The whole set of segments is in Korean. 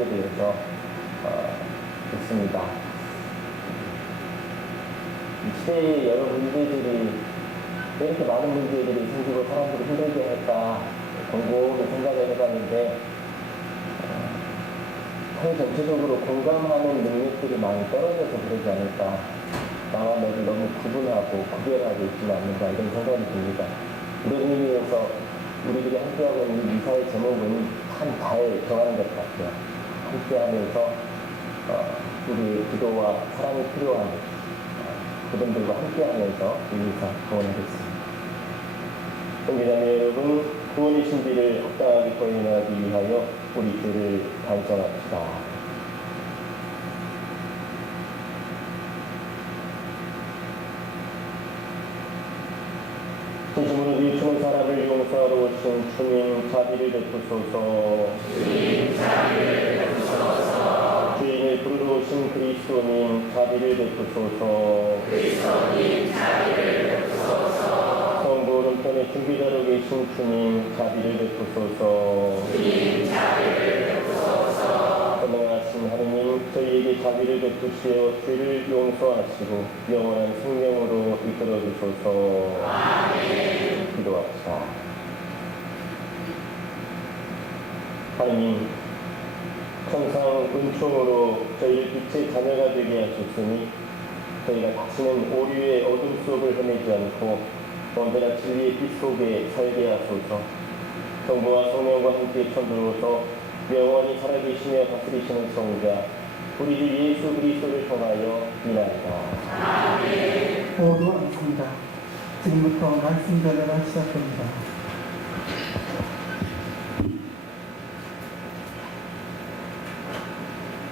하게 되어서 있습니다. 이 시대의 여러 문제들이 왜 이렇게 많은 문제들이 생기고 사람들이 힘들게 할까 곰곰이 생각을 해봤는데 사회 전체적으로 공감하는 능력들이 많이 떨어져서 그러지 않을까. 나와 너를 너무 구분하고 구별하고 있지는 않는가 이런 생각이 듭니다. 이런 의미에서 우리들이 함께하고 있는 이사의 제목은 참 잘 정하는 것 같아요. 함께하면서 우리의 기도와 사랑이 필요한 그분들과 함께하면서 이 이사 구원하겠습니다. 성기자매 여러분, 구원의 신비를 합당하게 거행하기 위하여 우리 죄를 반성합시다. 진심으로 뉘우치는 사람을 용서하러 오신 주님 자비를 베푸소서. 주님 자비를 베푸소서. 주인을 부르러 오신 그리스도님 자비를 베푸소서. 그리스도님 자비를 베푸소서. 성부 오른편에 중비자로 계신 주님 자비를 베푸소서. 주님 자비를 베푸소서. 권능하신 하느님 저희에게 자비를 베푸시어 죄를 용서하시고 영원한 생명으로 이끌어 주소서. 아멘. 기도합시다. 하느님, 천상 은총으로 저희를 빛의 자녀가 되게 하셨으니 저희가 다시는 오류의 어둠 속을 헤매지 않고 언제나 진리의 빛 속에 살게 하소서. 성부와 성령과 함께 천주로서 영원히 살아계시며 다스리시는 성자 우리 주 예수 그리스도를 통하여 비나이다. 아멘. 모두 앉습니다. 지금부터 말씀 전회가 시작됩니다.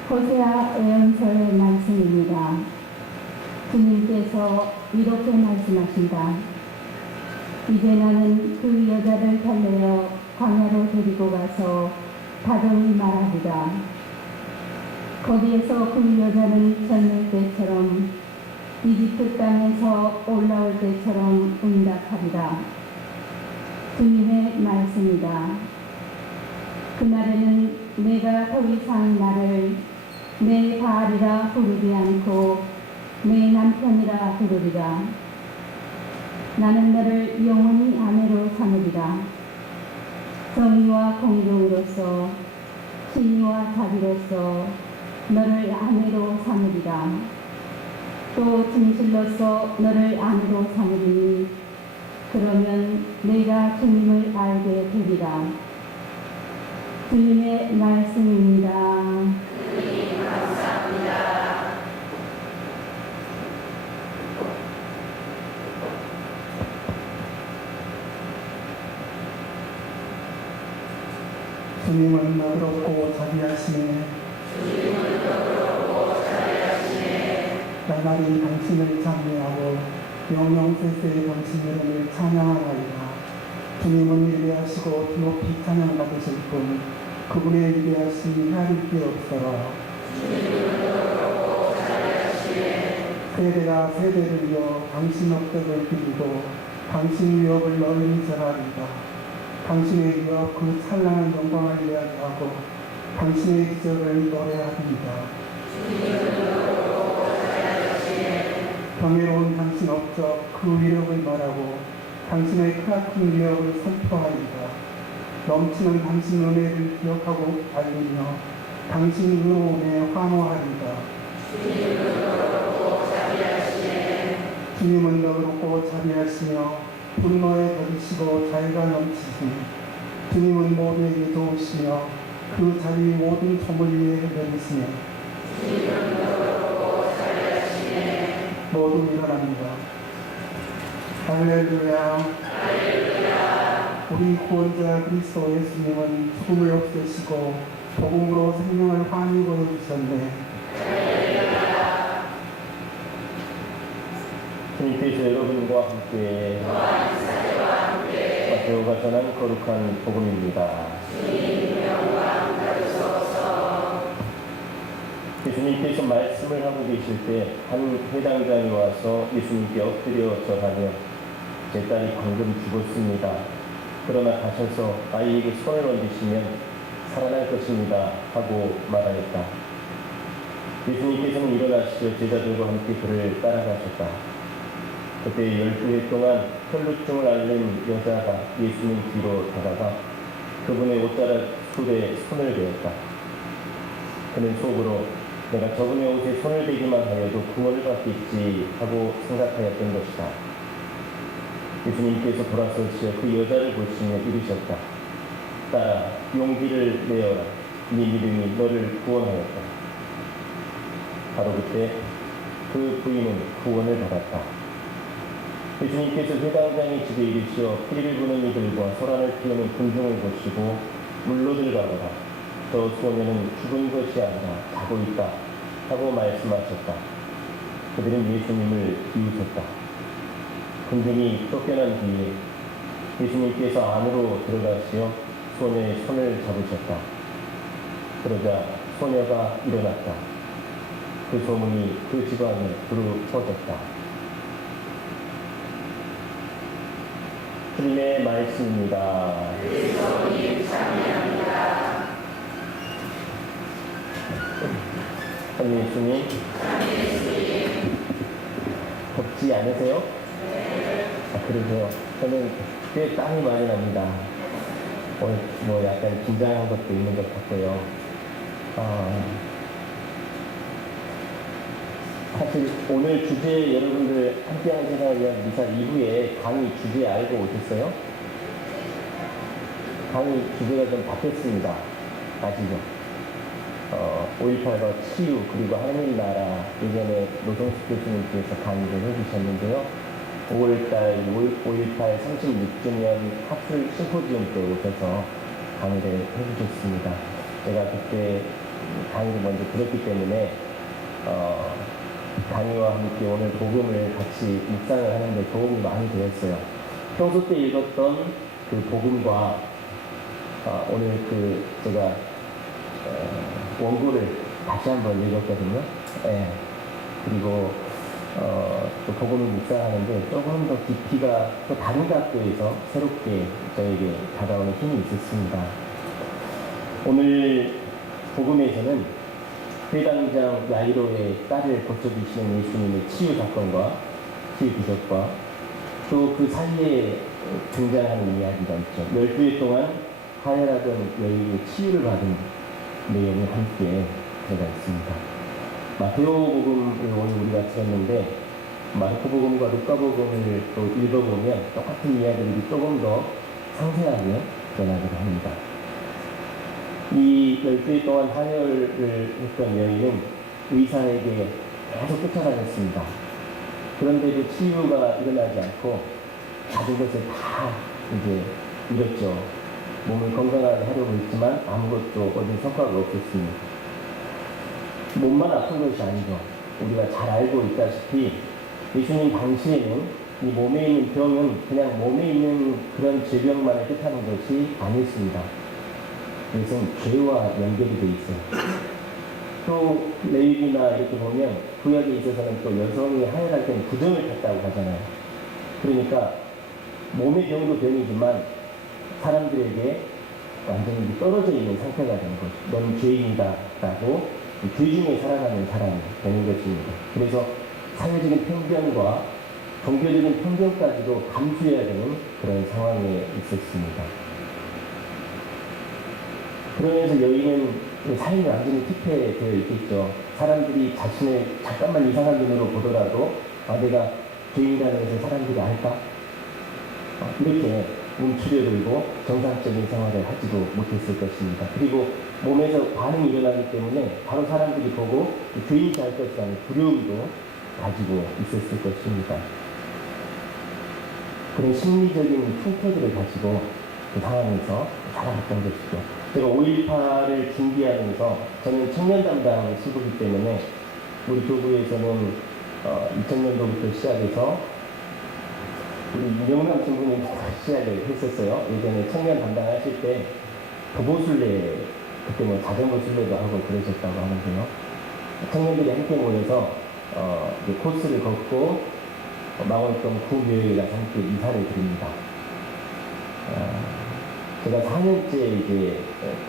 호세아 예언서의 말씀입니다. 주님께서 이렇게 말씀하신다. 이제 나는 그 여자를 달래어 광야로 데리고 가서 다정히 말하리라. 거기에서 그 여자는 젊을 때처럼 이집트 땅에서 올라올 때처럼 응답하리라. 주님의 말씀이다. 그날에는 내가 더 이상 나를 내 바알이라 부르지 않고 내 남편이라 부르리라. 나는 너를 영원히 아내로 삼으리라. 정의와 공정으로서 신의와 자비로서 너를 아내로 삼으리라. 또 진실로서 너를 아내로 삼으리니 그러면 내가 주님을 알게 되리라. 주님의 말씀입니다. 주님 감사합니다. 주님은 너그럽고 자비하시네. 주님은 너그럽고 자비하시네. 나날이 당신을 찬미하고 영영세세의 당신 이름을 찬양하나이다. 주님은 위대하시고 높이 찬양받으실 분, 그분의 위대하심이 헤아릴 게 없어라. 주님은 너그럽고 자비하시네. 세대가 세대를 이어 당신 업적을 빌리고 당신 위협을 널리 전하리다. 당신의 위협 그 찬란한 영광을 이야기하고 당신의 기적을 노래하리이다. 주님은 너그럽고 자비하시네. 경외로운 당신 업적 그 위력을 말하고 당신의 크나큰 위력을 선포하리이다. 넘치는 당신 은혜를 기억하고 알리며 당신 의로움에 환호하리이다. 주님은 너그럽고 자비하시네. 주님은 너그럽고 자비하시며 분노에 더디시고 자애가 넘치시니 주님은 모두에게 도우시며 그 자기 모든 소물 위에 내리시며 주님은 너그럽고 자비하시네. 모두 일어납니다. 할렐루야. 할렐루야. 우리 구원자 그리스도 예수님은 죽음을 없애시고 복음으로 생명을 환히 보여주셨네. 할렐루야. 주님께서 여러분과 함께 마테오가 전한 거룩한 복음입니다. 주님 영광 받으소서. 예수님께서 말씀을 하고 계실 때 한 해당장이 와서 예수님께 엎드려 절하며 제 딸이 방금 죽었습니다. 그러나 가셔서 아이에게 손을 얹으시면 살아날 것입니다 하고 말하였다. 예수님께서는 일어나시어 제자들과 함께 그를 따라가셨다. 그때 12해 동안 혈루증을 앓는 여자가 예수님 뒤로 다가가 그분의 옷자락 술에 손을 대었다. 그는 속으로 내가 저분의 옷에 손을 대기만 하여도 구원을 받겠지 하고 생각하였던 것이다. 예수님께서 돌아서시어 그 여자를 보시며 이르셨다. 딸아, 용기를 내어라. 네 믿음이 너를 구원하였다. 바로 그때 그 부인은 구원을 받았다. 예수님께서 회당장의 집에 이르시어 피를 부는 이들과 소란을 피우는 군중을 보시고 물로 들어가거라. 저 소녀는 죽은 것이 아니라 자고 있다 하고 말씀하셨다. 그들은 예수님을 비웃었다. 군중이 쫓겨난 뒤에 예수님께서 안으로 들어가시어 소녀의 손을 잡으셨다. 그러자 소녀가 일어났다. 그 소문이 그 지방에 두루 퍼졌다. 주님의 말씀입니다. 예수님, 덥지 않으세요? 그러세요. 저는 꽤 땀이 많이 납니다. 뭐 약간 긴장한 것도 있는 것 같고요. 사실 오늘 주제 여러분들 함께하는 세상을 위한 미사 2부에 강의 주제 알고 오셨어요? 강의 주제가 좀 바뀌었습니다. 아시죠? 5.18과 치유 그리고 하나님 나라 예전에 노동숙 교수님께서 강의를 해주셨는데요. 5월달 5.18 36주년 학술 심포지움 때 오셔서 강의를 해주셨습니다. 제가 그때 강의를 먼저 들었기 때문에 강의와 함께 오늘 복음을 같이 묵상을 하는데 도움이 많이 되었어요. 평소 때 읽었던 그 복음과 오늘 제가 원고를 다시 한번 읽었거든요. 예. 그리고 또 복음을 묵상하는데 조금 더 깊이가 또 다른 각도에서 새롭게 저에게 다가오는 힘이 있었습니다. 오늘 복음에서는 회당장 야이로의 딸을 고쳐주시는 예수님의 치유 사건과 치유 기적과 또 그 사이에 등장하는 이야기가 있죠. 12해 동안 하혈하던 여인의 치유를 받은 내용이 함께 들어가 있습니다. 마테오복음을 오늘 우리가 들었는데 마르코복음과 루카복음을 또 읽어보면 똑같은 이야기들이 조금 더 상세하게 전하기도 합니다. 이 12일 동안 하혈을 했던 여인은 의사에게 계속 쫓아다녔습니다. 그런데도 치유가 일어나지 않고 가진 것을 다 이제 잃었죠. 몸을 건강하게 하려고 했지만 아무것도 얻은 성과가 없었습니다. 몸만 아픈 것이 아니죠. 우리가 잘 알고 있다시피 예수님 당시에는 이 몸에 있는 병은 그냥 몸에 있는 그런 질병만을 뜻하는 것이 아니었습니다. 이것은 죄와 연결이 되어 있어요. 또 레위기나 이렇게 보면 구약에 있어서는 또 여성이 하혈할 때는 부정을 탔다고 하잖아요. 그러니까 몸의 병도 병이지만 사람들에게 완전히 떨어져 있는 상태가 되는 거죠. 너는 죄인이다 라고 죄 중에 살아가는 사람이 되는 것입니다. 그래서 사회적인 편견과 종교적인 편견까지도 감수해야 되는 그런 상황에 있었습니다. 그러면서 여인은 삶이 완전히 피폐되어 있겠죠. 사람들이 자신을 잠깐만 이상한 눈으로 보더라도 내가 죄인이라는 것을 사람들이 알까? 이렇게 움츠려들고 정상적인 생활을 하지도 못했을 것입니다. 그리고 몸에서 반응이 일어나기 때문에 바로 사람들이 보고 죄인이 할 것이라는 두려움도 가지고 있었을 것입니다. 그런 심리적인 풍토들을 가지고 그 상황에서 살아갔던 것이죠. 제가 5.18을 준비하면서 저는 청년 담당 수부이기 때문에 우리 교구에서는 2000년도부터 시작해서 우리 이명남 신부님 시작을 했었어요. 예전에 청년 담당하실 때 도보순례, 그때 뭐 자전거 순례도 하고 그러셨다고 하는데요. 청년들이 함께 모여서 코스를 걷고 망월동 구묘에 가서 함께 이사를 드립니다. 제가 4년째 이제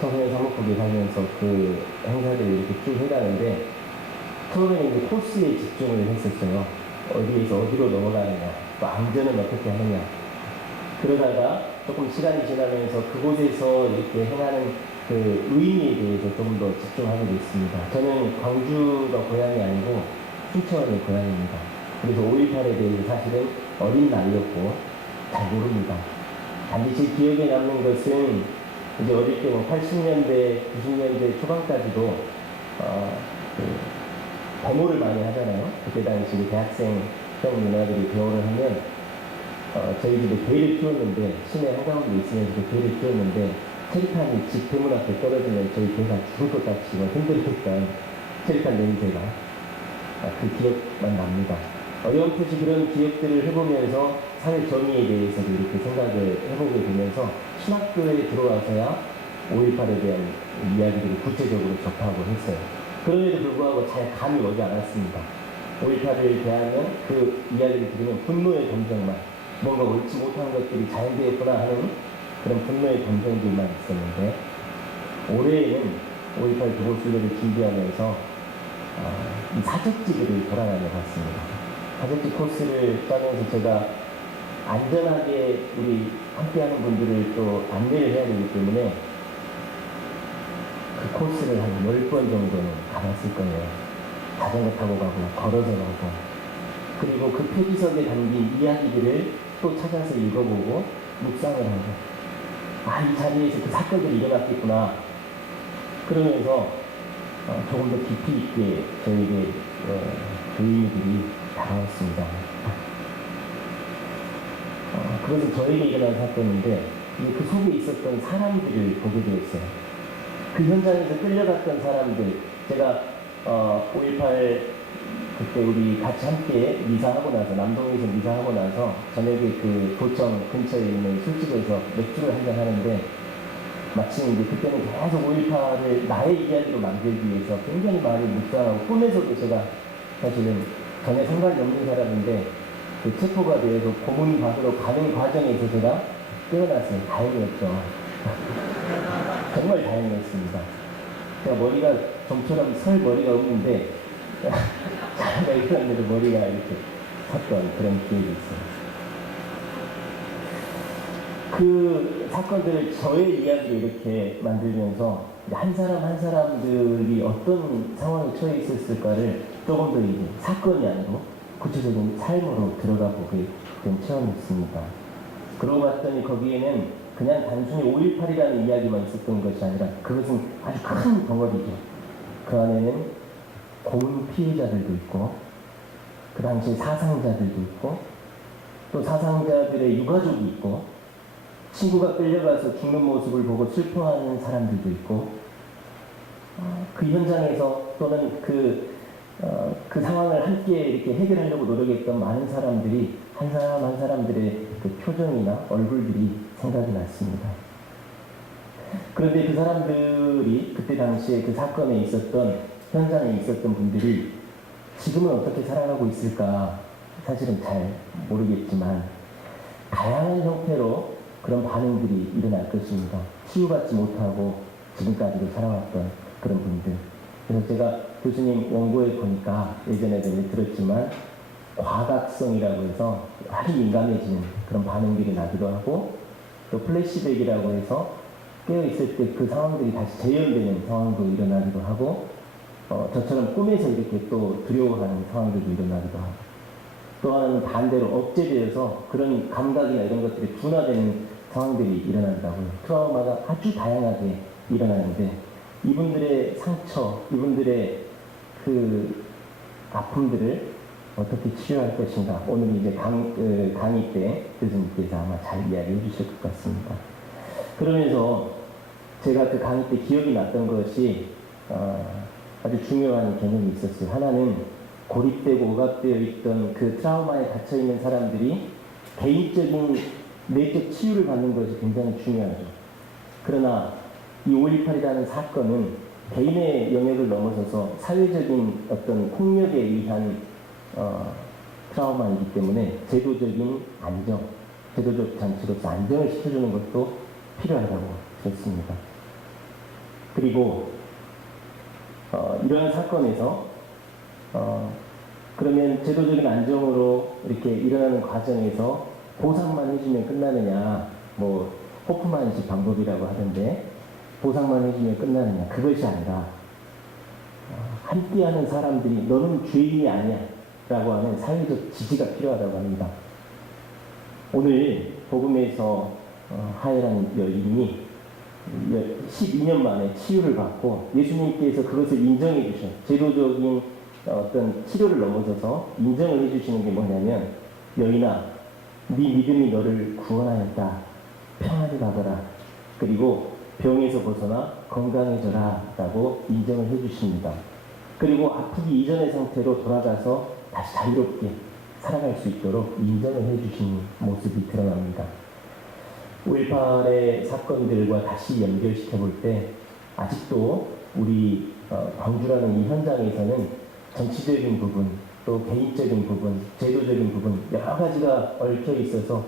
청소년 사무국에 살면서 그 행사들을 이렇게 쭉 해가는데 처음에는 이제 코스에 집중을 했었어요. 어디에서 어디로 넘어가느냐, 또 안전은 어떻게 하느냐. 그러다가 조금 시간이 지나면서 그곳에서 이렇게 행하는 그 의미에 대해서 조금 더 집중하게 됐습니다. 저는 광주가 고향이 아니고 춘천이 고향입니다. 그래서 5.18에 대해서 사실은 어린 나이였고 잘 모릅니다. 단지 제 기억에 남는 것은 이제 어릴 때 80년대, 90년대 초반까지도 데모를 많이 하잖아요. 그때 당시 대학생 형 누나들이 데모를 하면 저희 집에 개를 키웠는데 시내 한가운데 있으면서 개를 키웠는데 체리탄이 집 대문 앞에 떨어지면 저희 개가 죽을 것 같이 힘들었던 체리탄 냄새가 그 기억만 납니다. 어렴풋이 그런 기억들을 해보면서 사회 정의에 대해서도 이렇게 생각을 해보게 되면서 신학교에 들어와서야 5.18에 대한 이야기들을 구체적으로 접하고 했어요. 그럼에도 불구하고 잘 감이 오지 않았습니다. 5.18을 대하면 그 이야기를 들으면 분노의 감정만, 뭔가 옳지 못한 것들이 자연되었구나 하는 그런 분노의 감정들만 있었는데, 올해에는 5.18 교보순례를 준비하면서 이 사적지들을 돌아다녀 봤습니다. 사적지 코스를 짜면서 제가 안전하게 우리 함께하는 분들을 또 안내를 해야 되기 때문에 그 코스를 한 10번 정도는 가봤을 거예요. 자전거 타고 가고 걸어서 가고, 그리고 그 표지석에 담긴 이야기들을 또 찾아서 읽어보고 묵상을 하고, 이 자리에서 그 사건들이 일어났겠구나 그러면서 조금 더 깊이 있게 저에게 그 의미들이 다가왔습니다. 그것은 저에게 일어난 사건인데 그 속에 있었던 사람들을 보게 되었어요. 그 현장에서 끌려갔던 사람들, 제가 5.18 그때 우리 같이 함께 미사하고 나서, 남동에서 미사하고 나서 저녁에 그 도청 근처에 있는 술집에서 맥주를 한잔 하는데, 마침 이제 그때는 계속 5.18을 나의 이야기로 만들기 위해서 굉장히 많이 묵상하고, 꿈에서도 제가 사실은 전혀 상관이 없는 사람인데 그 체포가 되어서 고문 받으러 가는 과정에서 제가 깨어났어요. 다행이었죠. 정말 다행이었습니다. 제가 머리가 좀처럼 설 머리가 없는데 자다가 일어났는데 머리가 이렇게 섰던 그런 기억이 있어요. 그 사건들을 저의 이야기로 이렇게 만들면서 한 사람 한 사람들이 어떤 상황에 처해 있었을까를 조금 더 이제 사건이 아니고 구체적인 삶으로 들어가 보게 된 체험이었습니다. 그러고 봤더니 거기에는 그냥 단순히 5.18이라는 이야기만 있었던 것이 아니라 그것은 아주 큰 덩어리죠. 그 안에는 고문 피해자들도 있고, 그 당시에 사상자들도 있고, 또 사상자들의 유가족이 있고, 친구가 끌려가서 죽는 모습을 보고 슬퍼하는 사람들도 있고, 그 현장에서 또는 그 상황을 함께 이렇게 해결하려고 노력했던 많은 사람들이 한 사람 한 사람들의 그 표정이나 얼굴들이 생각이 났습니다. 그런데 그 사람들이 그때 당시에 그 사건에 있었던, 현장에 있었던 분들이 지금은 어떻게 살아가고 있을까 사실은 잘 모르겠지만 다양한 형태로 그런 반응들이 일어날 것입니다. 치유받지 못하고 지금까지도 살아왔던 그런 분들. 그래서 제가 교수님 원고에 보니까 예전에도 들었지만 과각성이라고 해서 아주 민감해지는 그런 반응들이 나기도 하고, 또 플래시백이라고 해서 깨어있을 때 그 상황들이 다시 재현되는 상황도 일어나기도 하고, 저처럼 꿈에서 이렇게 또 두려워하는 상황들도 일어나기도 하고, 또 하나는 반대로 억제되어서 그런 감각이나 이런 것들이 둔화되는 상황들이 일어난다고요. 트라우마가 아주 다양하게 일어나는데 이분들의 상처, 이분들의 그 아픔들을 어떻게 치료할 것인가, 오늘 이제 강의 때 교수님께서 아마 잘 이야기해 주실 것 같습니다. 그러면서 제가 그 강의 때 기억이 났던 것이 아주 중요한 개념이 있었어요. 하나는 고립되고 억압되어 있던 그 트라우마에 갇혀있는 사람들이 개인적인 내적 치유를 받는 것이 굉장히 중요하죠. 그러나 이 5.18이라는 사건은 개인의 영역을 넘어서서 사회적인 어떤 폭력에 의한 트라우마이기 때문에 제도적인 안정, 제도적 장치로서 안정을 시켜주는 것도 필요하다고 했습니다. 그리고 이러한 사건에서 그러면 제도적인 안정으로 이렇게 일어나는 과정에서 보상만 해주면 끝나느냐, 뭐 호프만식 방법이라고 하던데 보상만 해주면 끝나느냐, 그것이 아니라 함께하는 사람들이 너는 죄인이 아니야 라고 하는 사회적 지지가 필요하다고 합니다. 오늘 복음에서 하얀 여인이 12년 만에 치유를 받고 예수님께서 그것을 인정해 주셔. 제도적인 어떤 치료를 넘어서서 인정을 해 주시는 게 뭐냐면, 여인아, 네 믿음이 너를 구원하였다. 평안히 가거라. 그리고 병에서 벗어나 건강해져라 라고 인정을 해 주십니다. 그리고 아프기 이전의 상태로 돌아가서 다시 자유롭게 살아갈 수 있도록 인정을 해 주신 모습이 드러납니다. 5.18의 사건들과 다시 연결시켜 볼 때 아직도 우리 광주라는 이 현장에서는 정치적인 부분, 또 개인적인 부분, 제도적인 부분 여러 가지가 얽혀 있어서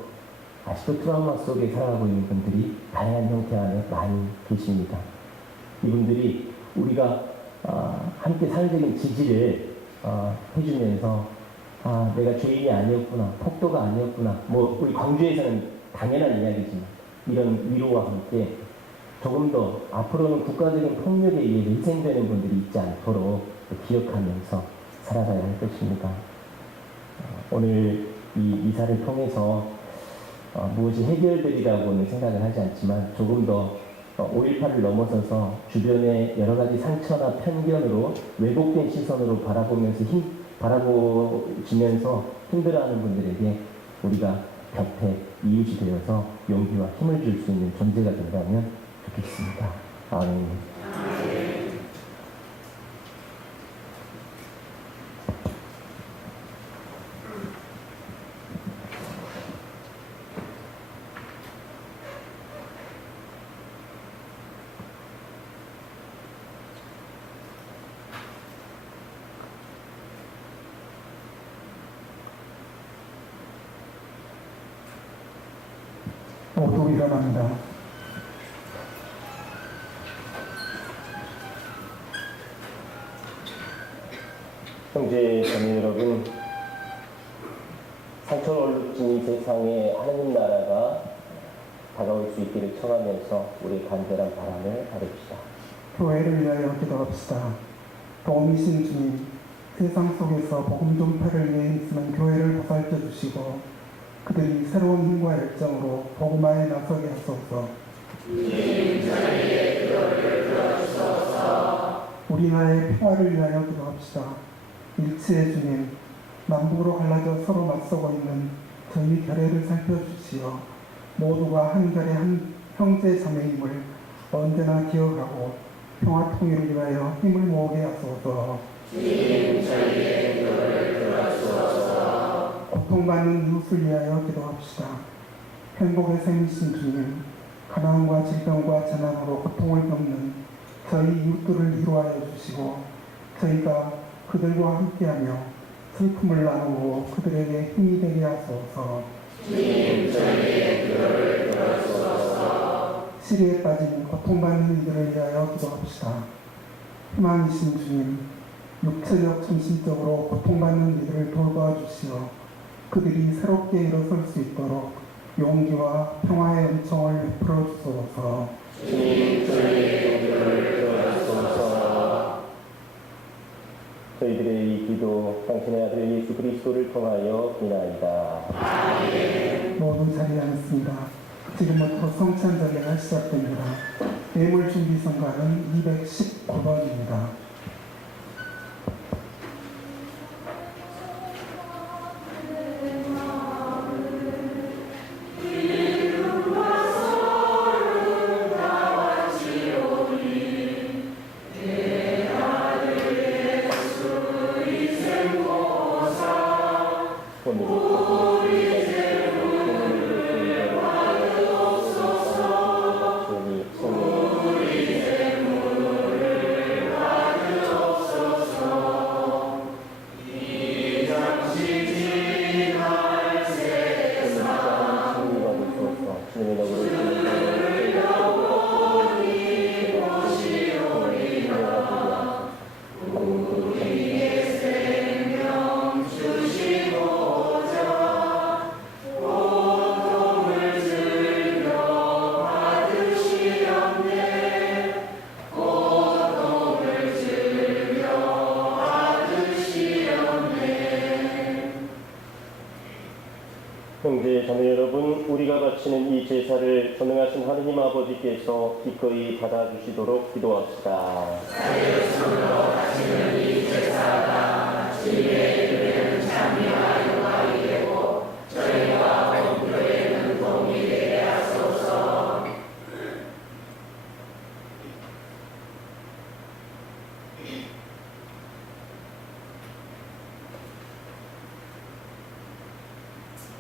아직도 트라우마 속에 살아가고 있는 분들이 다양한 형태 안에 많이 계십니다. 이분들이 우리가 함께 사회적인 지지를 해주면서 내가 죄인이 아니었구나, 폭도가 아니었구나, 뭐 우리 광주에서는 당연한 이야기지만 이런 위로와 함께 조금 더 앞으로는 국가적인 폭력에 의해 희생되는 분들이 있지 않도록 기억하면서 살아가야 할 것입니다. 오늘 이 미사를 통해서 무엇이 해결되리라고는 생각을 하지 않지만 조금 더 5.18을 넘어서서 주변의 여러 가지 상처나 편견으로 왜곡된 시선으로 바라보시면서 힘들어하는 분들에게 우리가 곁에 이웃이 되어서 용기와 힘을 줄 수 있는 존재가 된다면 좋겠습니다. 아멘. 모두 일어납니다. 형제 자매 여러분, 상처를 이 세상에 하느님 나라가 다가올 수 있기를 청하면서 우리 간절한 바람을 가릅시다. 교회를 위하여 기도합시다. 도움이신 주님, 세상 속에서 복음 전파를 위해 힘쓰는 교회를 보살펴 주시고 그들이 새로운 힘과 열정으로 복음화에 나서게 하소서. 우리나라의 평화를 위하여 기도합시다. 일치의 주님, 남북으로 갈라져 서로 맞서고 있는 저희 결의를 살펴주시어 모두가 한 결의 한 형제 자매임을 언제나 기억하고 평화 통일을 위하여 힘을 모으게 하소서. 고통받는 이웃을 위하여 기도합시다. 행복의 샘이신 주님, 가난과 질병과 재난으로 고통을 겪는 저희 이웃들을 위로하여 주시고 저희가 그들과 함께하며 슬픔을 나누고 그들에게 힘이 되게 하소서. 시리에 빠진 고통받는 이들을 위하여 기도합시다. 희망이신 주님, 육체적, 정신적으로 고통받는 이들을 돌봐주시어 그들이 새롭게 일어설 수 있도록 용기와 평화의 은총을 베풀어 주소서. 주님, 저희의 용기를 들어주소서. 저희들의 이 기도 당신의 아들 예수 그리스도를 통하여 비나이다. 모두 자리에 앉습니다. 지금부터 성찬절례가 시작됩니다. 예물 준비 성가는 219번입니다. 주님, 성령 제사를 전능하신 하느님 아버지께서 기꺼이 받아주시도록 기도합시다.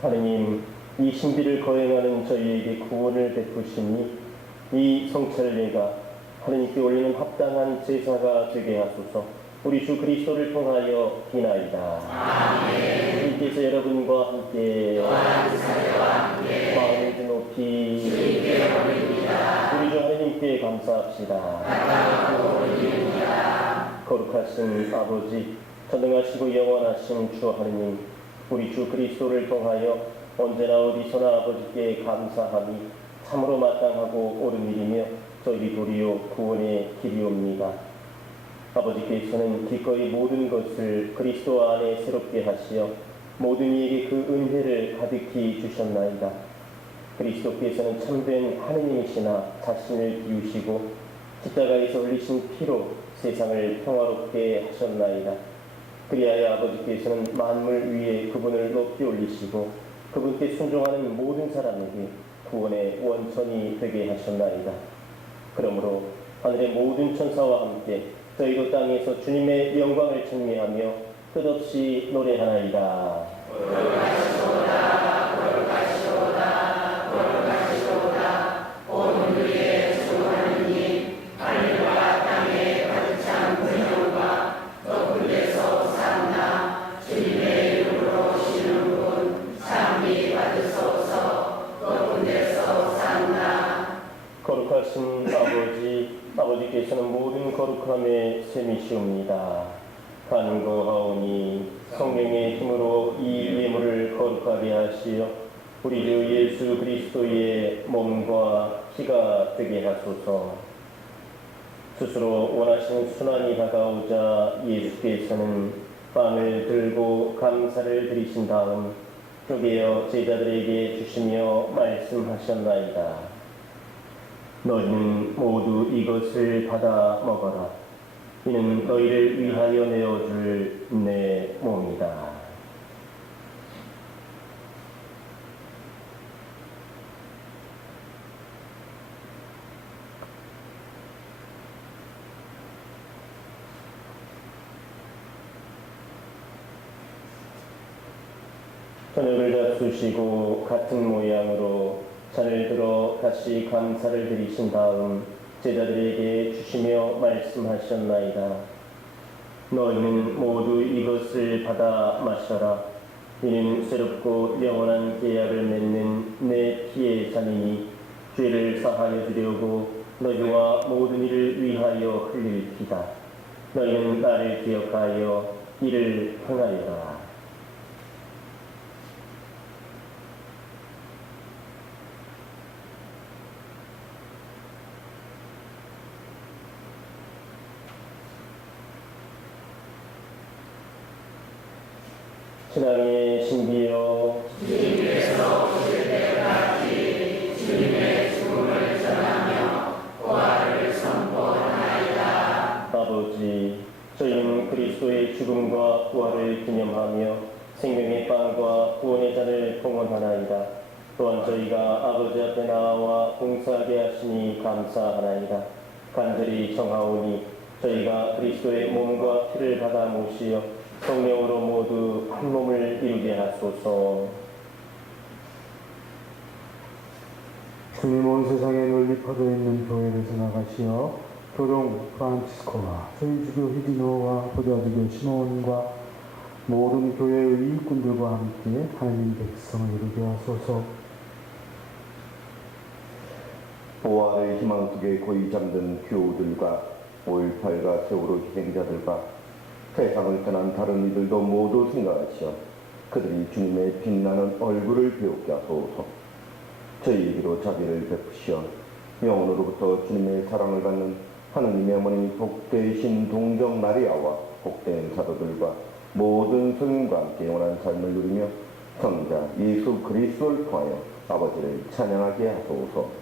하느님, 이 신비를 거행하는 저희에게 구원을 베푸시니 이 성찬례가 하느님께 올리는 합당한 제사가 되게 하소서. 우리 주 그리스도를 통하여 기나이다. 아멘. 주님께서 여러분과 함께 마음을 높이 우리 주 하느님께 감사합시다. 거룩하신 아버지, 전능하시고 영원하신 주 하느님, 우리 주 그리스도를 통하여 언제나 어디서나 아버지께 감사함이 참으로 마땅하고 옳은 일이며 저희 도리어 구원의 길이옵니다. 아버지께서는 기꺼이 모든 것을 그리스도 안에 새롭게 하시어 모든 이에게 그 은혜를 가득히 주셨나이다. 그리스도께서는 참된 하느님이시나 자신을 비우시고 십자가에서 흘리신 피로 세상을 평화롭게 하셨나이다. 그리하여 아버지께서는 만물 위에 그분을 높이 올리시고 그분께 순종하는 모든 사람에게 구원의 원천이 되게 하셨나이다. 그러므로 하늘의 모든 천사와 함께 저희도 땅에서 주님의 영광을 찬미하며 끝없이 노래하나이다. 거룩하신 아버지, 아버지께서는 모든 거룩함의 셈이시옵니다. 간구하오니 성령의 힘으로 이 예물을 거룩하게 하시어 우리 주 예수 그리스도의 몸과 피가 되게 하소서. 스스로 원하시는 순환이 다가오자 예수께서는 빵을 들고 감사를 드리신 다음 쪼개어 제자들에게 주시며 말씀하셨나이다. 너희는 모두 이것을 받아 먹어라. 이는 너희를 위하여 내어줄 내 몸이다. 저녁을 잡수시고 같은 모양으로 잔을 들어 다시 감사를 드리신 다음 제자들에게 주시며 말씀하셨나이다. 너희는 모두 이것을 받아 마셔라. 이는 새롭고 영원한 계약을 맺는 내 피의 잔이니 죄를 사하여 주려고 너희와 모든 이를 위하여 흘릴 피다. 너희는 나를 기억하여 이를 행하여라. 신앙의 신비여, 주님께서 오실 때까지 주님의 죽음을 전하며 부활을 선포하나이다. 아버지, 저희는 그리스도의 죽음과 부활을 기념하며 생명의 빵과 구원의 잔을 봉헌하나이다. 또한 저희가 아버지 앞에 나와 봉사하게 하시니 감사하나이다. 간절히 청하오니 저희가 그리스도의 몸과 피를 받아 모시어 성령으로 모두 한 몸을 이루게 하소서. 주님 온 세상에 널리 퍼져 있는 교회를 전하가시어 교동 프란치스코와 저희 주교 히디노와 보좌주교 시몬과 모든 교회의 일꾼들과 함께 하나님 백성을 이루게 하소서. 부활의 희망 속에 고이 잠든 교우들과 5.18과 세월호 희생자들과 세상을 떠난 다른 이들도 모두 생각하시어 그들이 주님의 빛나는 얼굴을 배우게 하소서. 저희에게로 자비를 베푸시어 영원으로부터 주님의 사랑을 받는 하느님의 어머니 복되신 동정 마리아와 복된 사도들과 모든 성인과 함께 영원한 삶을 누리며 성자 예수 그리스도를 통하여 아버지를 찬양하게 하소서.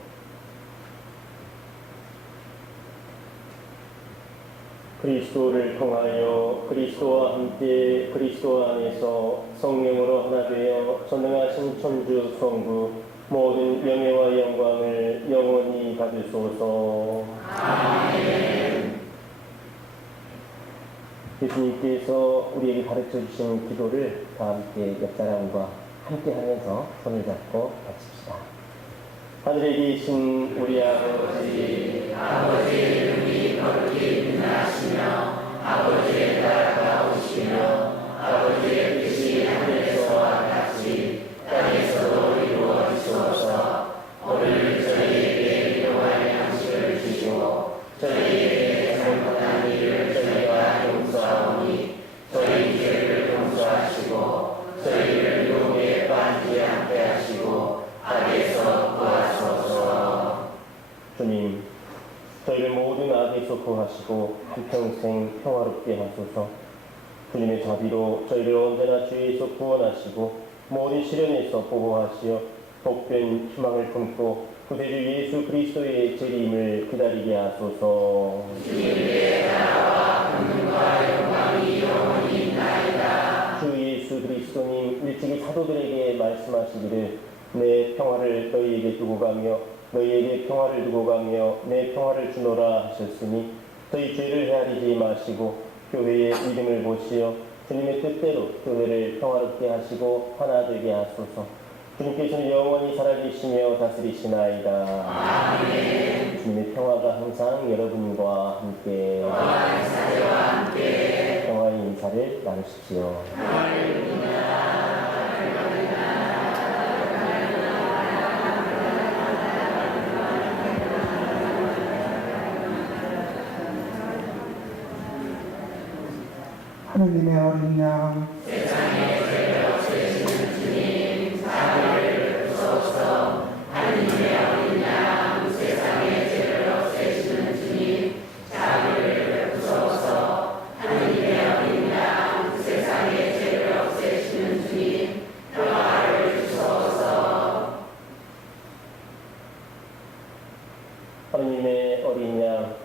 그리스도를 통하여 그리스도와 함께 그리스도 안에서 성령으로 하나 되어 전능하신 천주 성부 모든 명예와 영광을 영원히 받으소서. 아멘. 예수님께서 우리에게 가르쳐 주신 기도를 다 함께 옆 사람과 함께 하면서 손을 잡고 바칩시다. 하늘에 계신 우리 아버지, 아버지의 이름이 거룩히 빛나시며 아버지의 나라가 오시며 아버지의 뜻이 하늘에서와 같이 땅에서도 이루어지소서. 오늘 저희에게 필요한 양식을 주시고 저희에게 잘못한 일을 저희가 용서하오니 저희 죄를 용서하시고 저희를 유혹에 빠지지 않게 하시고 악에서 구하소서. 주님, 저희를 모든 악에서 구하시고 한평생 평화롭게 하소서. 주님의 자비로 저희를 언제나 죄에서 구원하시고 모든 시련에서 보호하시어 복된 희망을 품고 구세주 예수 그리스도의 재림을 기다리게 하소서. 주님의 나라와 권능과 영광이 영원히 있나이다. 주 예수 그리스도님 일찍이 사도들에게 말씀하시기를 내 평화를 너희에게 두고 가며 너희에게 평화를 두고 가며 내 평화를 주노라 하셨으니 저희 죄를 헤아리지 마시고 교회의 믿음을 보시어 주님의 뜻대로 교회를 평화롭게 하시고 하나 되게 하소서. 주님께서는 영원히 살아계시며 다스리시나이다. 아멘. 주님의 평화가 항상 여러분과 함께 평화의 인사를 나누십시오. 하느님의 어린 양, 세상에 죄를 없애시는 주님, 자비를 베푸소서. 하느님의 어린 양, 세상에 죄를 없애시는 주님, 자비를 베푸소서. 하느님의 어린 양, 세상에 죄를 없애시는 주님, 평화를 주소서. 하느님의 어린 양,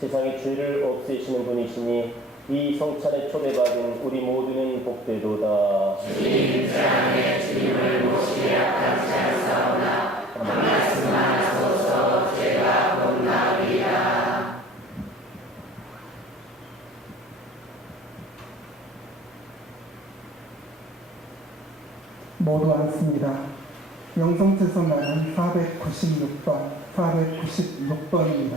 세상의 죄를 없애시는 분이시니 이 성찬에 초대받은 우리 모두는 복되도다. 주님 제 안에 주님을 모시기 합당치 않사오나 한 말씀만 하소서. 제가 곧나으리라. 모두 앉습니다. 영성체선날은 496번, 496번입니다.